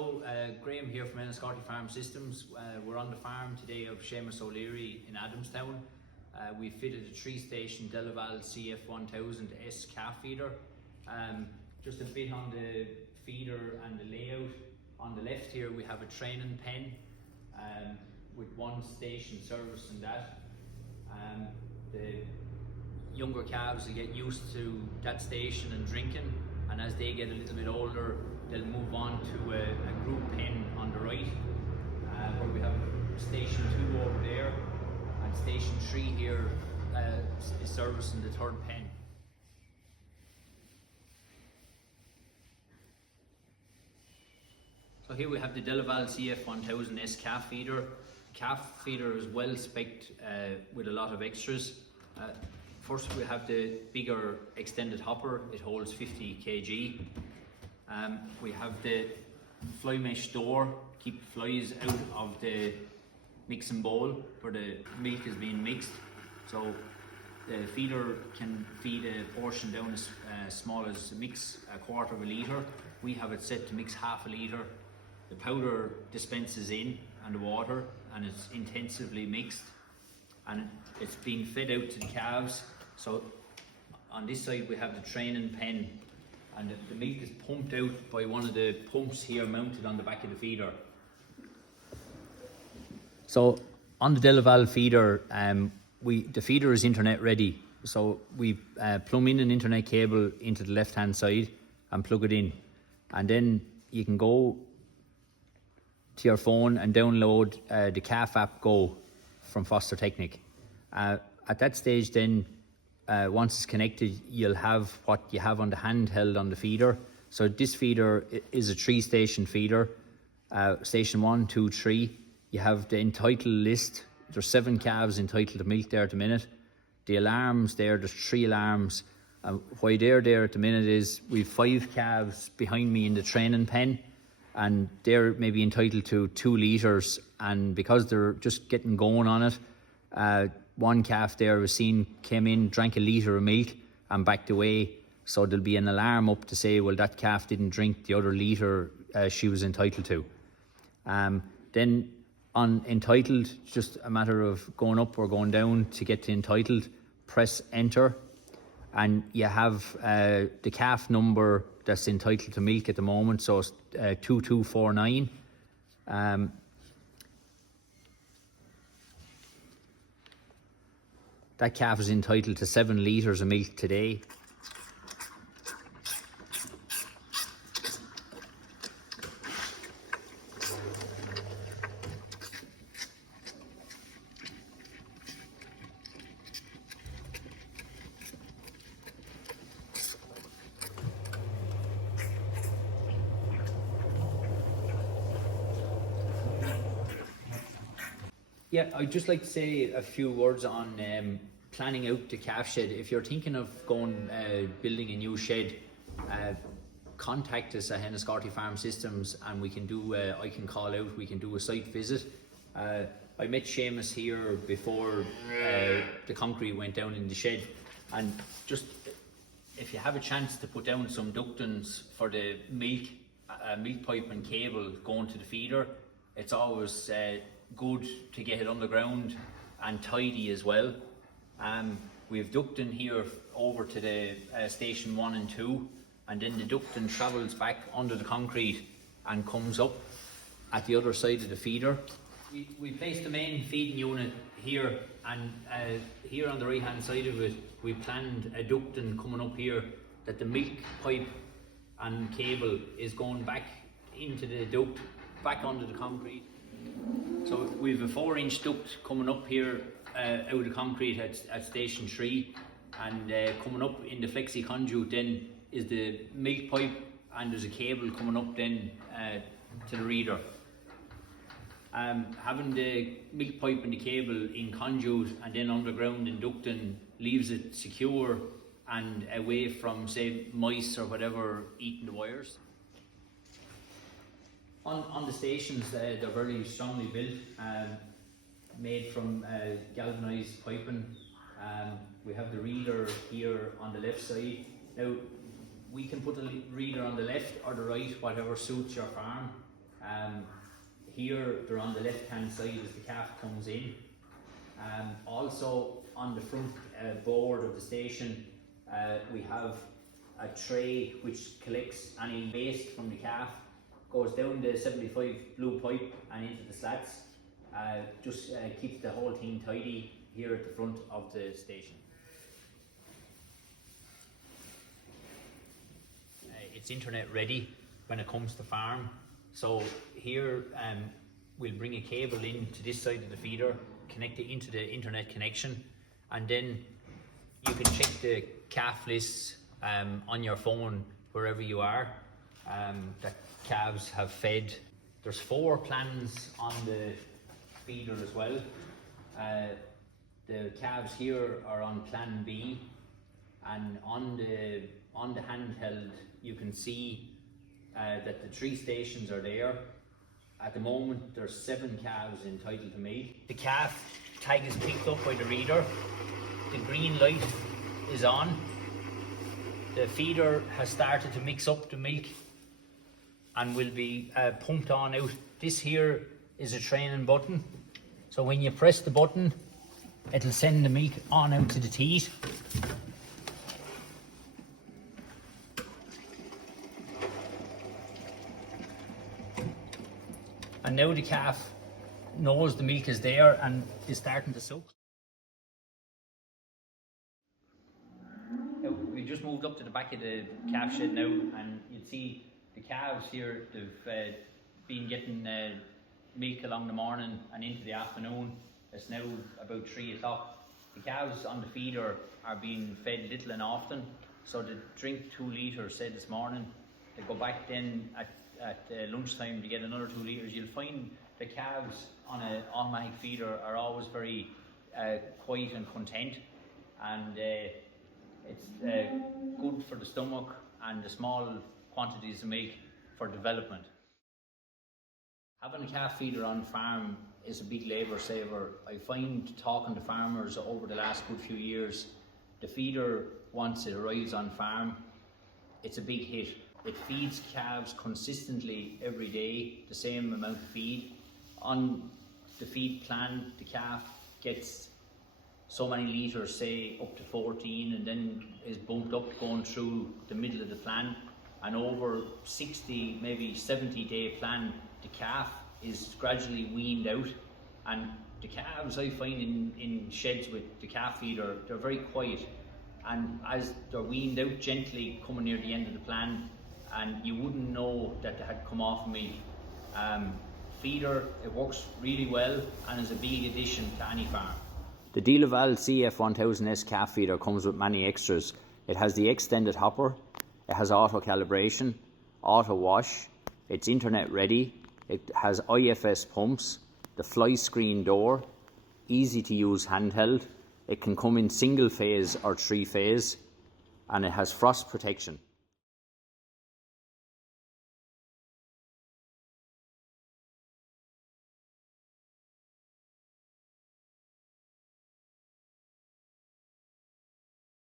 Hello, Graham here from Enniscorthy Farm Systems. We're on the farm today of Seamus O'Leary in Adamstown. We fitted a 3-station DeLaval CF1000S calf feeder. Just a bit on the feeder and the layout. On the left here we have a training pen with 1 station service and that. The younger calves will get used to that station and drinking, and as they get a little bit older they'll move on to a group pen on the right, where we have station 2 over there, and station 3 here is servicing the 3rd pen. So here we have the DeLaval CF1000S calf feeder. Calf feeder is well spec'd with a lot of extras. First we have the bigger extended hopper. It holds 50 kg. We have the fly mesh door, keep flies out of the mixing bowl where the milk is being mixed. So the feeder can feed a portion down as small as mix 1/4 of a litre. We have it set to mix 1/2 a litre. The powder dispenses in and the water, and it's intensively mixed, and it's being fed out to the calves. So on this side we have the training pen, and the milk is pumped out by one of the pumps here mounted on the back of the feeder. So on the DeLaval feeder, the feeder is internet ready. So we plumb in an internet cable into the left hand side and plug it in, and then you can go to your phone and download the Calf app Go from Foster Technic. At that stage then, once it's connected, you'll have what you have on the handheld on the feeder. So this feeder is a 3-station feeder. Station 1, 2, 3. You have the entitled list. There's 7 calves entitled to milk there at the minute. The alarms there's 3 alarms. Why they're there at the minute is we've 5 calves behind me in the training pen, and they're maybe entitled to 2 litres, and because they're just getting going on it, one calf there was seen, came in, drank a litre of milk and backed away. So there'll be an alarm up to say, well, that calf didn't drink the other litre she was entitled to. Then on entitled, just a matter of going up or going down to get to entitled, press enter, and you have the calf number that's entitled to milk at the moment, so it's 2249. That calf is entitled to 7 litres of milk today. Yeah, I'd just like to say a few words on planning out the calf shed. If you're thinking of going building a new shed, contact us at Enniscorthy Farm Systems, and we can do I can call out, we can do a site visit. I met Seamus here before the concrete went down in the shed, and just if you have a chance to put down some ductings for the milk pipe and cable going to the feeder, it's always good to get it underground and tidy as well. We've ducting here over to the station 1 and 2, and then the ducting travels back under the concrete and comes up at the other side of the feeder. We placed the main feeding unit here, and here on the right hand side of it we planned a ducting coming up here that the milk pipe and cable is going back into the duct, back under the concrete. So we have a 4-inch duct coming up here out of the concrete at station 3, and coming up in the flexi conduit then is the milk pipe, and there's a cable coming up then to the reader. Having the milk pipe and the cable in conduit and then underground in ducting leaves it secure and away from, say, mice or whatever eating the wires. On the stations, they're very strongly built, made from galvanised piping. We have the reader here on the left side. Now, we can put the reader on the left or the right, whatever suits your farm. Here they're on the left hand side as the calf comes in. Also on the front board of the station we have a tray which collects any waste from the calf, goes down the 75 blue pipe and into the slats. Just keeps the whole thing tidy here at the front of the station. It's internet ready when it comes to farm. So here we'll bring a cable in to this side of the feeder, connect it into the internet connection, and then you can check the calf lists on your phone wherever you are that calves have fed. There's 4 plans on the feeder as well. The calves here are on plan B, and on the handheld you can see that the 3 stations are there. At the moment there's 7 calves entitled to milk. The calf tag is picked up by the reader. The green light is on. The feeder has started to mix up the milk and will be pumped on out. This here is a training button. So when you press the button, it'll send the milk on out to the teat. And now the calf knows the milk is there and is starting to suck. Now, we just moved up to the back of the calf shed now, and you'd see the calves here. They've been getting milk along the morning and into the afternoon. It's now about 3 o'clock. The calves on the feeder are being fed little and often, so they drink 2 litres, say this morning. They go back then at lunchtime to get another 2 litres. You'll find the calves on an automatic feeder are always very quiet and content, and it's good for the stomach and the small quantities of milk for development. Having a calf feeder on farm is a big labour saver. I find, talking to farmers over the last good few years, the feeder, once it arrives on farm, it's a big hit. It feeds calves consistently every day, the same amount of feed. On the feed plan, the calf gets so many litres, say up to 14, and then is bumped up going through the middle of the plan. And over 60, maybe 70-day plan, the calf is gradually weaned out. And the calves, I find in sheds with the calf feeder, they're very quiet. And as they're weaned out gently, coming near the end of the plan, and you wouldn't know that they had come off milk. Feeder, it works really well and is a big addition to any farm. The DeLaval CF1000S calf feeder comes with many extras. It has the extended hopper, it has auto calibration, auto wash, it's internet ready, it has IFS pumps, the fly screen door, easy to use handheld, it can come in single phase or 3 phase, and it has frost protection.